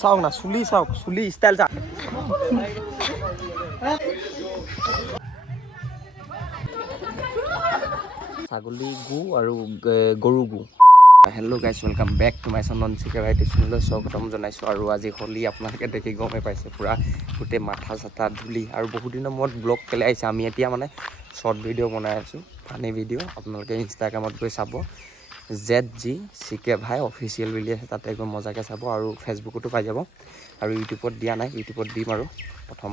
চাওক না চুলি চাওক, চুলি ষ্টাইল চাওক। ছাগলী গু আৰু গৰু গু। Hello' guys, welcome back to my Chandan চিকে ভাইটি চেনেললৈ স্বাগতম জনাইছোঁ। আৰু আজি হোলী আপোনালোকে দেখি গমেই পাইছে, পূৰা গোটেই মাথা চাথা ধূলি। আৰু বহুত দিনৰ মূৰত ব্লগ কেলৈ আহিছে, আমি এতিয়া মানে শ্বৰ্ট ভিডিঅ' বনাই আছোঁ, ফানি ভিডিঅ'। আপোনালোকে ইনষ্টাগ্ৰামত গৈ চাব, ZG চিকে ভাই অফিচিয়েল বুলি আছে, তাতে গৈ মজাকৈ চাব। আৰু ফেচবুকতো পাই যাব। আৰু ইউটিউবত দিয়া নাই, ইউটিউবত দিম আৰু প্ৰথম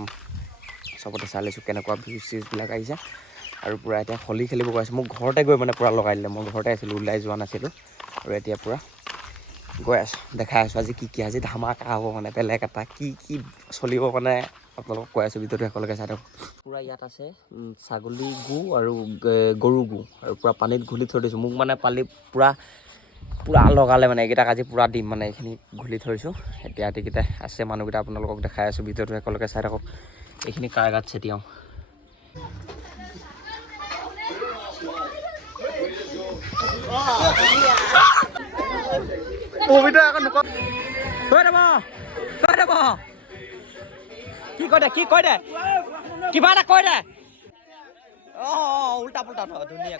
চবতে চাই লৈছোঁ কেনেকুৱা ভিউজ চিউজবিলাক আহিছে। আৰু পূৰা এতিয়া হোলী খেলিব গৈ আছোঁ, মোক ঘৰতে গৈ মানে পূৰা লগাই দিলে। মই ঘৰতে আছিলোঁ, ওলাই যোৱা নাছিলোঁ। আৰু এতিয়া পূৰা গৈ আছোঁ, দেখাই আছোঁ আজি কি আজি ধামাকা হ'ব, মানে বেলেগ এটা কি চলিব মানে আপোনালোকক কৈ আছোঁ। ভিডিঅ'টো একেলগে চাই থাকক। পূৰা ইয়াত আছে ছাগলী গু আৰু গৰু গু, আৰু পূৰা পানীত ঘুলি থৈ দিছোঁ। মোক মানে পালি পূৰা লগালে মানে, এইকেইটাক আজি পূৰা দিম মানে, এইখিনি ঘুলি থৈছোঁ। এতিয়া ৰাতিকেইটা আছে মানুহকেইটা, আপোনালোকক দেখাই আছোঁ। ভিডিঅ'টো একেলগে চাই থাকক। এইখিনি কাৰ গাত ছটিয়াওঁ। কি কৈ দে কিবা এটা কৈ দে। উল্টা পুল্টা নহয়, ধুনীয়া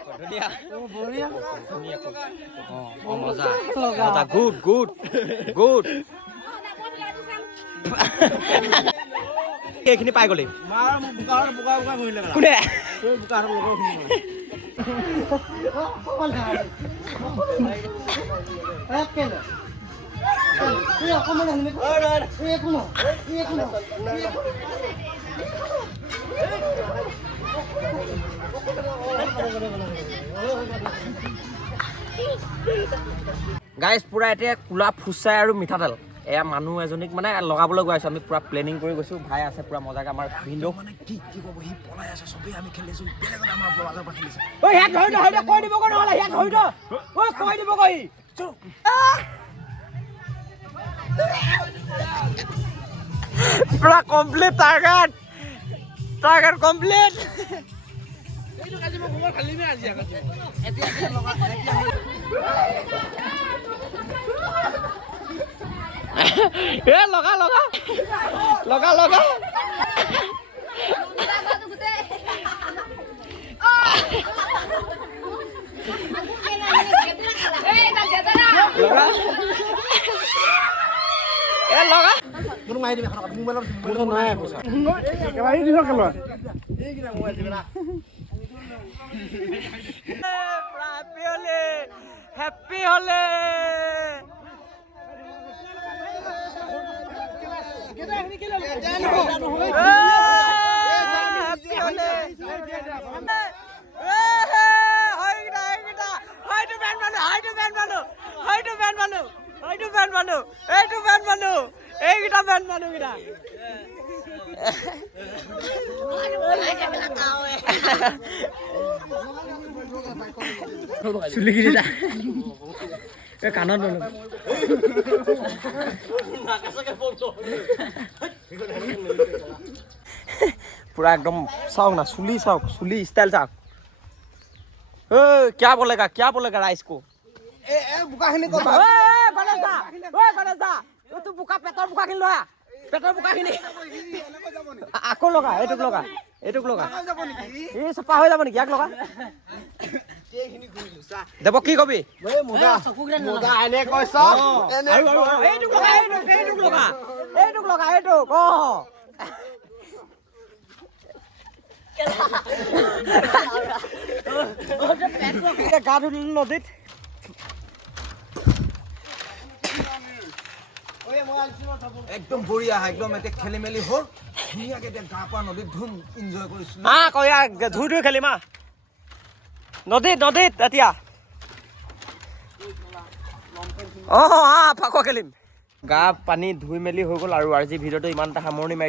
মজা গুড গুড গুড। এইখিনি পাই গলি কোনে? গাইজ পূৰা এতিয়া কোলা ফুচাই আৰু মিঠাতেল, এয়া মানুহ এজনীক মানে লগাবলৈ গৈ আছোঁ। আমি পূৰা প্লেনিং কৰি গৈছোঁ, ভাই আছে পূৰা মজাকৈ। আমাৰ ভিনদেউ মানে কি ক'ব, সি পলাই আছে, চবেই আমি খেলিছোঁ, বেলেগত আমাৰ বজাৰৰ পৰা খেলিছোঁ। কৈ দিব নহ'লে ইয়াত ধৰি কৈ দিব কৈ পূৰা কমপ্লিট টাৰ্গেট কমপ্লিট। এ লগা হেপী হলে এইকেইটা বেন মানুহকেইটা চুলিকেইটা কাণত ললো। पूरा एकदम चाওক ना, चुली चाওক, चुली स्टाइल चाওক। क्या बोलेगा राइस को? तू बुका पेटर बुका খিনি লোৱা, পেটৰ বুকা খিনি আকৌ লগা, এইটোক লগা এই চপা হৈ যাব নেকি? ইয়াক লগা দেব, কি কবি? এইটোক লগা গা ধুলো নদীত। একদম বঢ়িয়া, একদম এতিয়া খেলি মেলি হ'ল ধুনীয়াকে। এতিয়া গা পা নদীত ধুম, এনজয় কৰিছিলো। ধুই খেলিম নদীত এতিয়া। ফাকুৱা খেলিম। গা পানী ধুই মেলি হৈ গ'ল। আৰু আজি ভিডিঅ'টো ইমানটা সামৰণি মাৰিছোঁ।